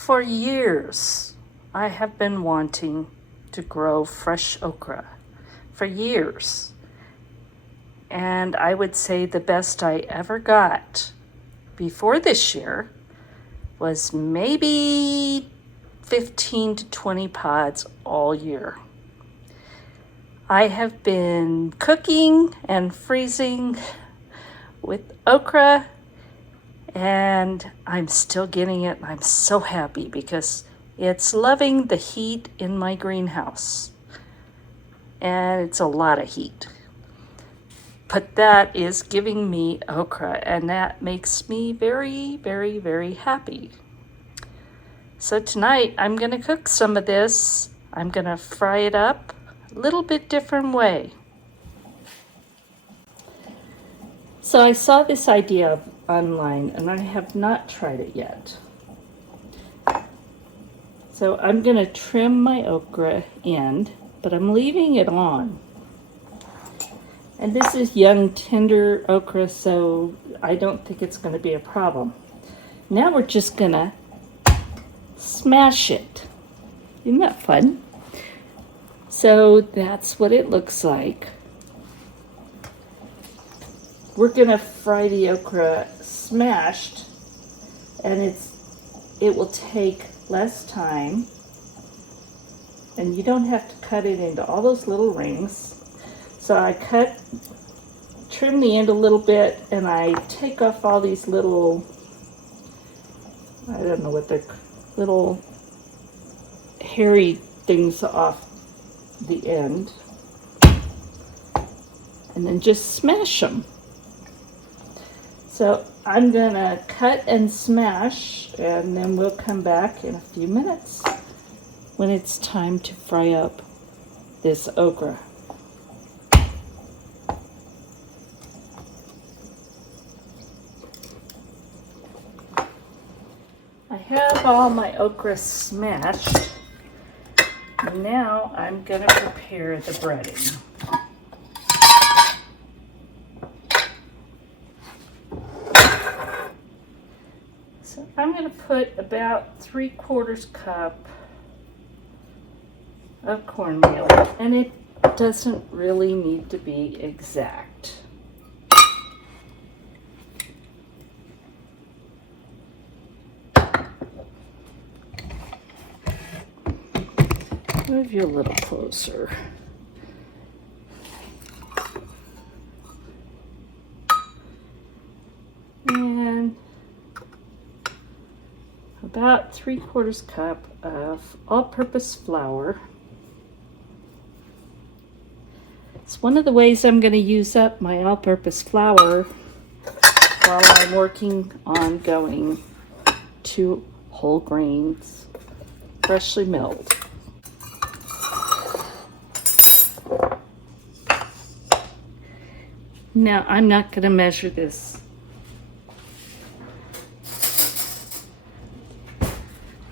For years, I have been wanting to grow fresh okra. For years. And I would say the best I ever got before this year was maybe 15 to 20 pods all year. I have been cooking and freezing with okra, and I'm still getting it. I'm so happy because it's loving the heat in my greenhouse. And it's a lot of heat. But that is giving me okra, and that makes me very, very, very happy. So tonight I'm going to cook some of this. I'm going to fry it up a little bit different way. So I saw this idea online, and I have not tried it yet. So I'm going to trim my okra end, but I'm leaving it on. And this is young, tender okra, so I don't think it's going to be a problem. Now we're just going to smash it. Isn't that fun? So that's what it looks like. We're going to fry the okra smashed, and it will take less time. And you don't have to cut it into all those little rings. So I trim the end a little bit, and I take off all these little, I don't know what they're, little hairy things off the end, and then just smash them. So I'm gonna cut and smash, and then we'll come back in a few minutes when it's time to fry up this okra. I have all my okra smashed, and now I'm going to prepare the breading. So I'm going to put about 3/4 cup of cornmeal, and it doesn't really need to be exact. Move you a little closer. And about 3/4 cup of all-purpose flour. It's one of the ways I'm going to use up my all-purpose flour while I'm working on going to whole grains, freshly milled. Now, I'm not going to measure this.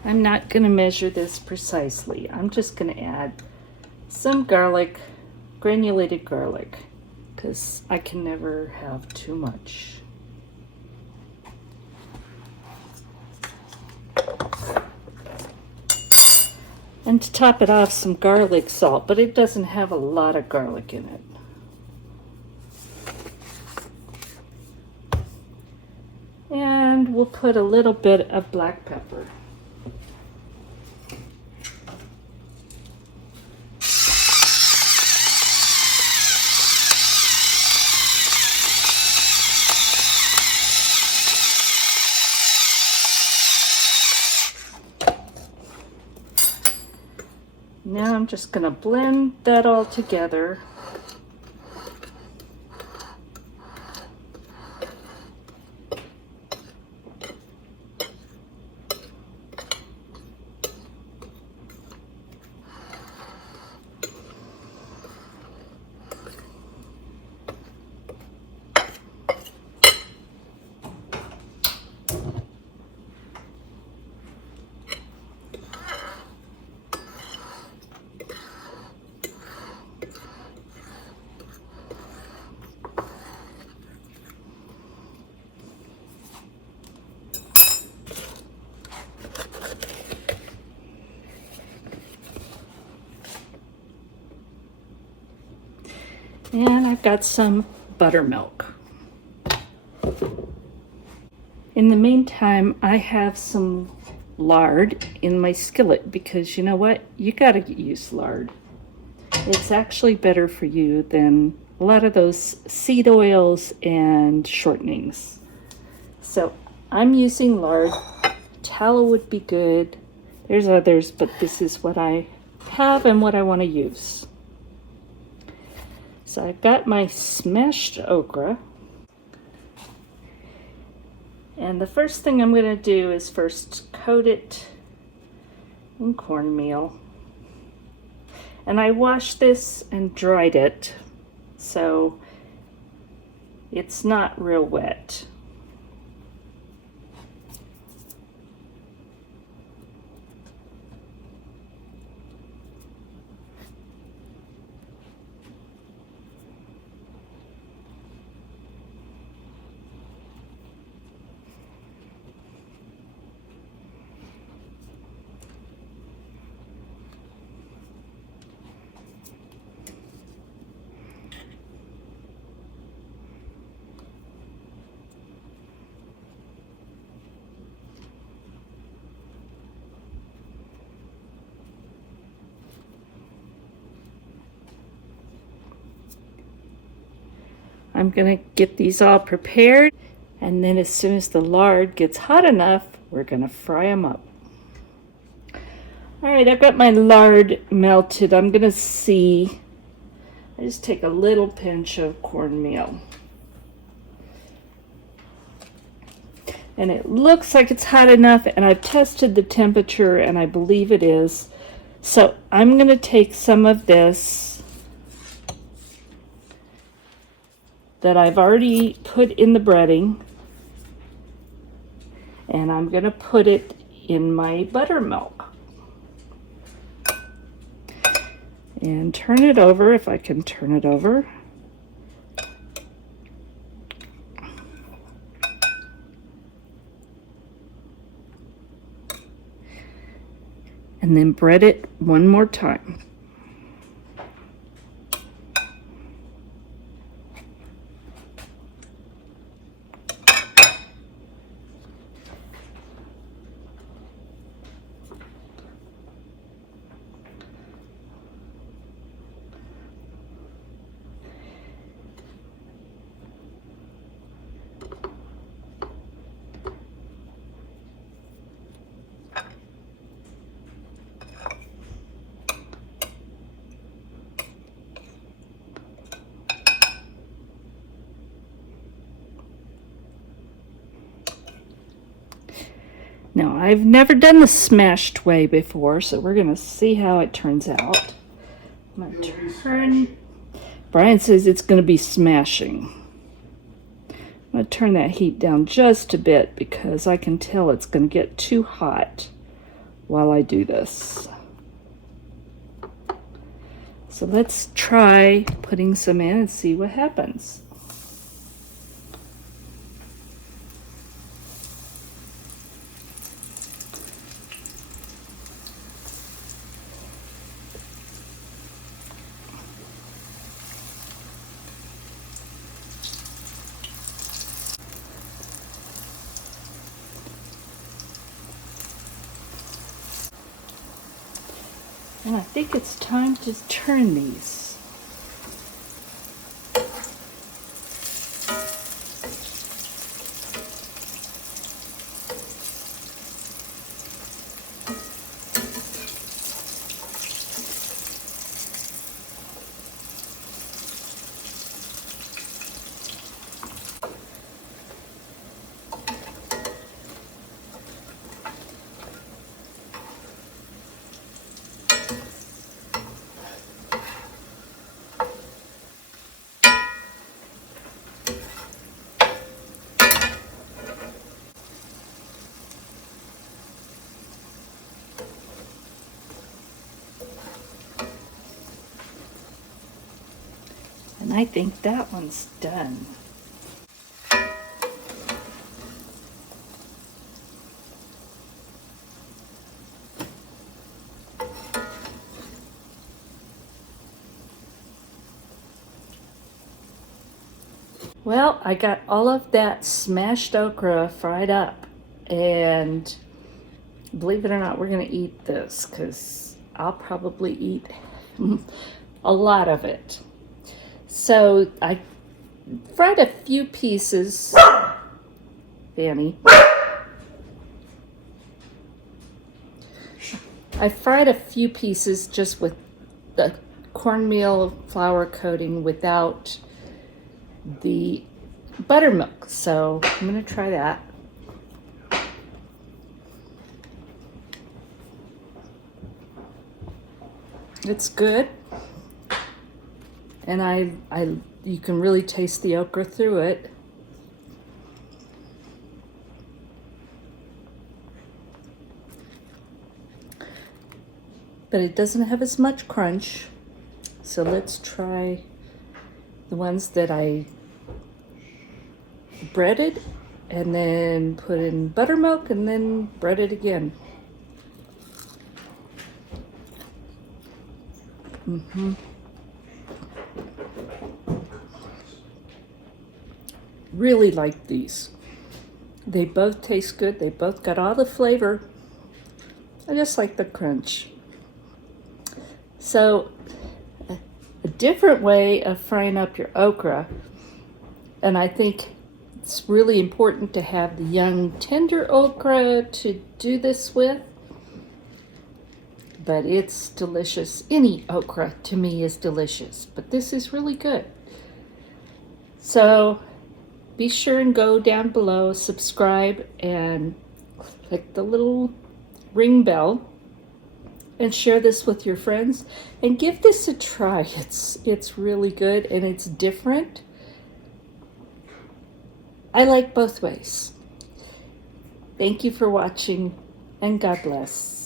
I'm not going to measure this precisely. I'm just going to add some garlic, granulated garlic, because I can never have too much. And to top it off, some garlic salt, but it doesn't have a lot of garlic in it. And we'll put a little bit of black pepper. Now I'm just going to blend that all together. And I've got some buttermilk. In the meantime, I have some lard in my skillet because you know what? You gotta use lard. It's actually better for you than a lot of those seed oils and shortenings. So I'm using lard. Tallow would be good. There's others, but this is what I have and what I want to use. So I've got my smashed okra. And the first thing I'm going to do is first coat it in cornmeal. And I washed this and dried it, so it's not real wet. I'm going to get these all prepared, and then as soon as the lard gets hot enough, we're going to fry them up. All right, I've got my lard melted. I'm going to see. I just take a little pinch of cornmeal. And it looks like it's hot enough, and I've tested the temperature, and I believe it is. So I'm going to take some of this that I've already put in the breading, and I'm going to put it in my buttermilk. And turn it over, if I can turn it over. And then bread it one more time. Now, I've never done the smashed way before, so we're going to see how it turns out. I'm going to turn. Brian says it's going to be smashing. I'm going to turn that heat down just a bit because I can tell it's going to get too hot while I do this. So let's try putting some in and see what happens. And I think it's time to turn these. And I think that one's done. Well, I got all of that smashed okra fried up, and believe it or not, we're gonna eat this because I'll probably eat a lot of it. So I fried a few pieces, Fanny. I fried a few pieces just with the cornmeal flour coating without the buttermilk. So I'm gonna try that. It's good, and you can really taste the okra through it. But it doesn't have as much crunch. So let's try the ones that I breaded and then put in buttermilk and then breaded again. Really like these. They both taste good. They both got all the flavor. I just like the crunch. So a different way of frying up your okra, and I think it's really important to have the young tender okra to do this with, but it's delicious. Any okra to me is delicious, but this is really good. So be sure and go down below, subscribe, and click the little ring bell, and share this with your friends, and give this a try. It's really good, and it's different. I like both ways. Thank you for watching, and God bless.